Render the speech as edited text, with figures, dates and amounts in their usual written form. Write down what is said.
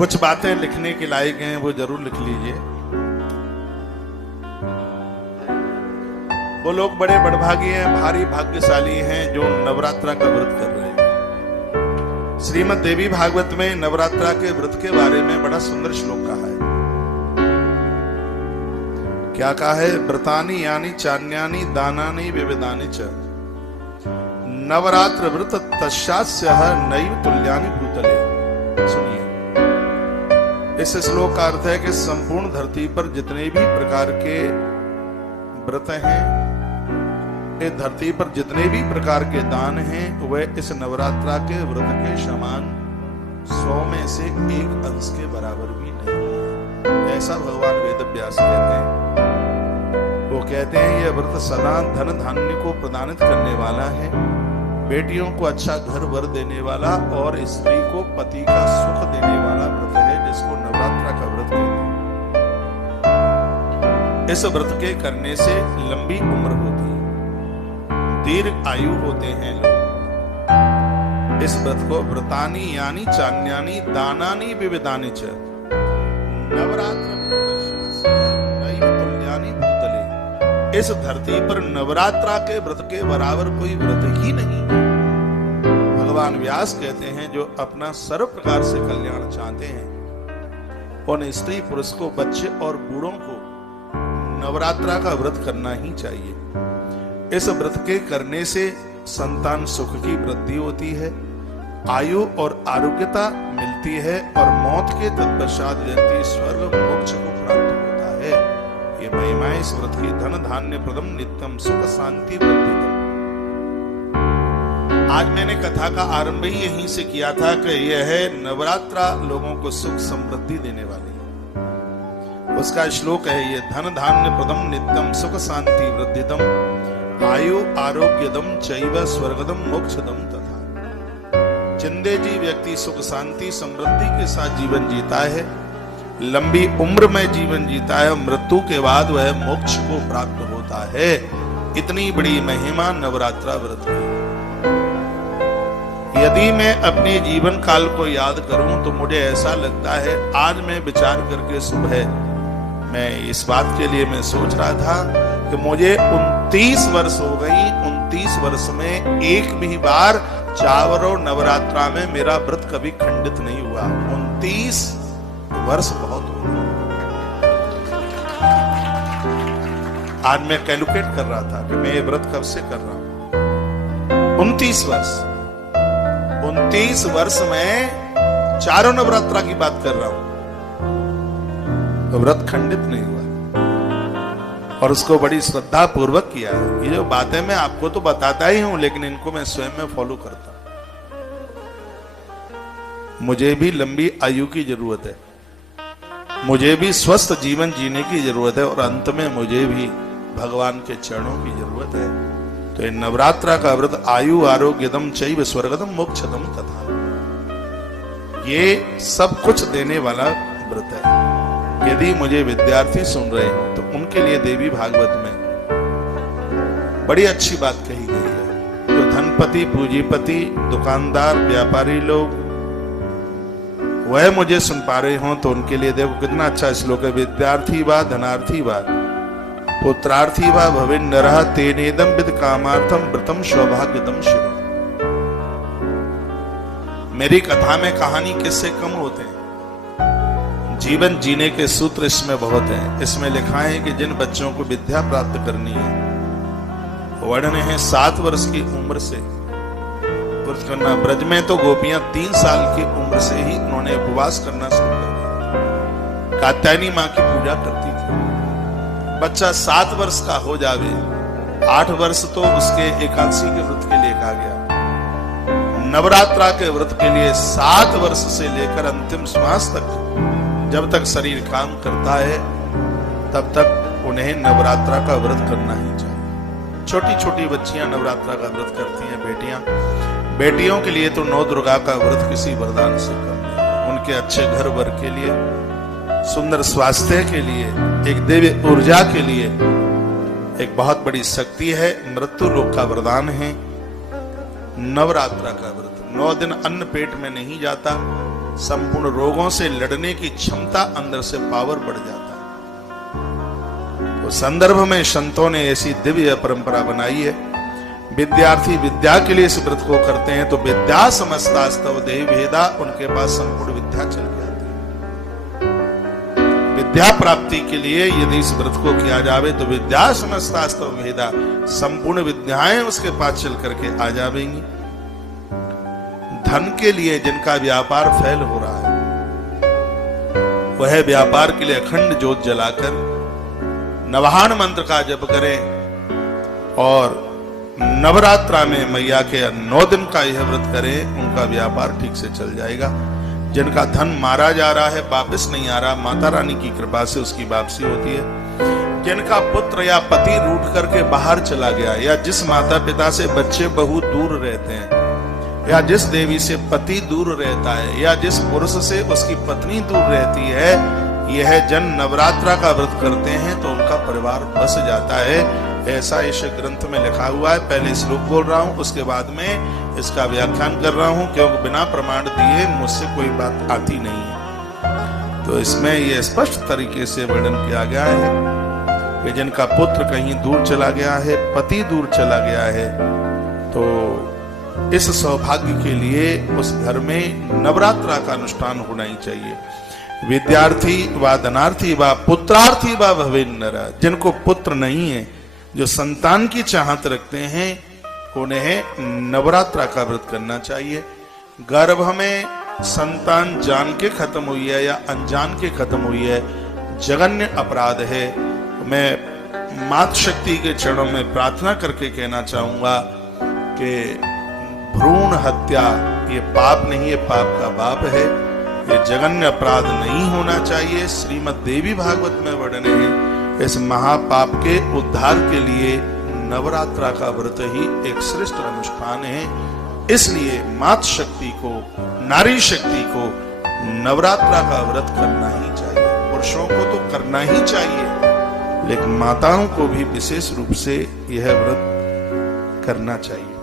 कुछ बातें लिखने के लायक हैं, वो जरूर लिख लीजिए। वो लोग बड़े बड़भागी हैं, भारी भाग्यशाली हैं जो नवरात्रा का व्रत कर रहे हैं। श्रीमद् देवी भागवत में नवरात्रा के व्रत के बारे में बड़ा सुंदर श्लोक कहा है। क्या कहा है? व्रतानि यानी चान्यानि दानानि विविधानि च नवरात्र व्रत तस्यास्यः नैव तुल्यानि भूतले। सुनिए, इस श्लोक का अर्थ है कि संपूर्ण धरती पर जितने भी प्रकार के व्रत हैं, इस धरती पर जितने भी प्रकार के दान हैं, वह इस नवरात्रा के व्रत के समान 100 में से 1 अंश के बराबर भी नहीं है। ऐसा भगवान वेद व्यास कहते हैं। वो कहते हैं यह व्रत सदा धन धान्य को प्रदानित करने वाला है, बेटियों को अच्छा घर वर देने वाला और स्त्री को पति का सुख देने वाला व्रत है, जिसको नवरात्रा का व्रत कहते हैं। इस व्रत के करने से लंबी उम्र होती है, दीर्घ आयु होते हैं लोग। इस व्रत को व्रतानि यानी चान्यानि दानानि विविधानि च नवरात्र तुल्यानि भूतले। इस धरती पर नवरात्रा के व्रत के बराबर कोई व्रत ही नहीं। भगवान व्यास कहते हैं जो अपना सर्व प्रकार से कल्याण चाहते हैं, उन स्त्री पुरुष को, बच्चे और बूढ़ों को नवरात्रा का व्रत करना ही चाहिए। इस व्रत के करने से संतान सुख की वृद्धि होती है, आयु और आरोग्यता मिलती है और मौत के तत्पश्चात व्यक्ति स्वर्ग मोक्ष को प्राप्त होता है। ये महिमा इस व्रत की धन धान्य प्रदम नित्यम सुख शांति वृद्धि। आज मैंने कथा का आरंभ ही यहीं से किया था कि यह है नवरात्रा लोगों को सुख समृद्धि देने वाली है। उसका श्लोक है ये, धन धान्य प्रदम नित्यम सुख शांति वृद्धिदम आयु आरोग्यदम चैव स्वर्गदम मोक्षदम तथा। जिंदे जी व्यक्ति सुख शांति समृद्धि के साथ जीवन जीता है, लंबी उम्र में जीवन जीता है, मृत्यु के बाद वह मोक्ष को प्राप्त होता है। इतनी बड़ी महिमा नवरात्रा व्रत की। यदि मैं अपने जीवन काल को याद करूं तो मुझे ऐसा लगता है, आज मैं विचार करके सुबह मैं इस बात के लिए मैं सोच रहा था कि मुझे 29 वर्ष हो गई। 29 वर्ष में एक भी बार चावरों नवरात्रा में मेरा व्रत कभी खंडित नहीं हुआ। 29 वर्ष बहुत हो गए। आज मैं कैलकुलेट कर रहा था कि मैं ये व्रत कब से कर रहा हूं। 29 वर्ष। 29 वर्ष में चारों नवरात्रा की बात कर रहा हूं, तो व्रत खंडित नहीं हुआ और उसको बड़ी श्रद्धा पूर्वक किया है। ये जो बातें मैं आपको तो बताता ही हूं, लेकिन इनको मैं स्वयं में फॉलो करता हूं। मुझे भी लंबी आयु की जरूरत है, मुझे भी स्वस्थ जीवन जीने की जरूरत है और अंत में मुझे भी भगवान के चरणों की जरूरत है। तो ये नवरात्रा का व्रत आयु आरोग्यदम चैव स्वर्गदम मोक्षदम तथा, ये सब कुछ देने वाला व्रत है। यदि मुझे विद्यार्थी सुन रहे हो तो उनके लिए देवी भागवत में बड़ी अच्छी बात कही गई है। जो धनपति पूंजीपति दुकानदार व्यापारी लोग वह मुझे सुन पा रहे हो तो उनके लिए देखो कितना अच्छा श्लोक है। विद्यार्थी वा धनार्थी वा पुत्रार्थी वा भविन नरः तेनेदम विद कामार्थम व्रतम सौभाग्यदम शिव। मेरी कथा में कहानी किससे कम होते हैं, जीवन जीने के सूत्र इसमें बहुत हैं। इसमें लिखा है कि जिन बच्चों को विद्या प्राप्त करनी है, वर्णन है 7 वर्ष की उम्र से व्रत करना। ब्रज में तो गोपियां 3 साल की उम्र से ही उन्होंने उपवास करना शुरू कर दिया। कात्यायनी माँ की पूजा करती थी। बच्चा 7 वर्ष का हो जावे, 8 वर्ष तो उसके एकादशी के व्रत के लिए कहा गया। नवरात्रा के व्रत के लिए 7 वर्ष से लेकर अंतिम श्वास तक, जब तक शरीर काम करता है तब तक उन्हें नवरात्रा का व्रत करना ही चाहिए। छोटी छोटी बच्चियां नवरात्रा का व्रत करती हैं, बेटियां। बेटियों के लिए तो 9 दुर्गा का व्रत किसी वरदान से कम नहीं। उनके अच्छे घर वर के लिए, सुंदर स्वास्थ्य के लिए, एक दिव्य ऊर्जा के लिए एक बहुत बड़ी शक्ति है। मृत्यु लोक का वरदान है नवरात्रा का व्रत। 9 दिन अन्न पेट में नहीं जाता, संपूर्ण रोगों से लड़ने की क्षमता अंदर से पावर बढ़ जाता है। तो संदर्भ में संतों ने ऐसी दिव्य परंपरा बनाई है। विद्यार्थी विद्या के लिए इस व्रत को करते हैं तो विद्या समस्तास्तव देहि भेदा, उनके पास संपूर्ण विद्या चल जाती है। विद्या प्राप्ति के लिए यदि इस व्रत को किया जावे तो विद्या समस्तास्तव भेदा, संपूर्ण विद्याएं उसके पास चल करके आ जाएंगी। धन के लिए जिनका व्यापार फेल हो रहा है, वह व्यापार के लिए अखंड ज्योत जलाकर नवहान मंत्र का जप करें और नवरात्रा में मैया के 9 दिन का यह व्रत करें, उनका व्यापार ठीक से चल जाएगा। जिनका धन मारा जा रहा है, वापस नहीं आ रहा, माता रानी की कृपा से उसकी वापसी होती है। जिनका पुत्र या पति रूठ करके बाहर चला गया, या जिस माता पिता से बच्चे बहुत दूर रहते हैं, या जिस देवी से पति दूर रहता है, या जिस पुरुष से उसकी पत्नी दूर रहती है, यह जन नवरात्रा का व्रत करते हैं तो उनका परिवार बस जाता है। ऐसा इस ग्रंथ में लिखा हुआ है। पहले श्लोक बोल रहा हूं, उसके बाद में इसका व्याख्यान कर रहा हूं, क्योंकि बिना प्रमाण दिए मुझसे कोई बात आती नहीं है। तो इसमें यह स्पष्ट तरीके से वर्णन किया गया है कि जिनका पुत्र कहीं दूर चला गया है, पति दूर चला गया है, तो इस सौभाग्य के लिए उस घर में नवरात्रा का अनुष्ठान होना ही चाहिए। विद्यार्थी व धनार्थी व पुत्रार्थी व भवेन्नर, जिनको पुत्र नहीं है, जो संतान की चाहत रखते हैं, उन्हें नवरात्रा का व्रत करना चाहिए। गर्भ में संतान जान के खत्म हुई है या अनजान के खत्म हुई है, जघन्य अपराध है। मैं मातृशक्ति के चरणों में प्रार्थना करके कहना चाहूंगा कि भ्रूण हत्या ये पाप नहीं है, पाप का बाप है, ये जघन्य अपराध नहीं होना चाहिए। श्रीमद् देवी भागवत में वर्णन है। इस महापाप के उद्धार के लिए नवरात्रा का व्रत ही एक श्रेष्ठ अनुष्ठान है। इसलिए मातृशक्ति को, नारी शक्ति को नवरात्रा का व्रत करना ही चाहिए। पुरुषों को तो करना ही चाहिए, लेकिन माताओं को भी विशेष रूप से यह व्रत करना चाहिए।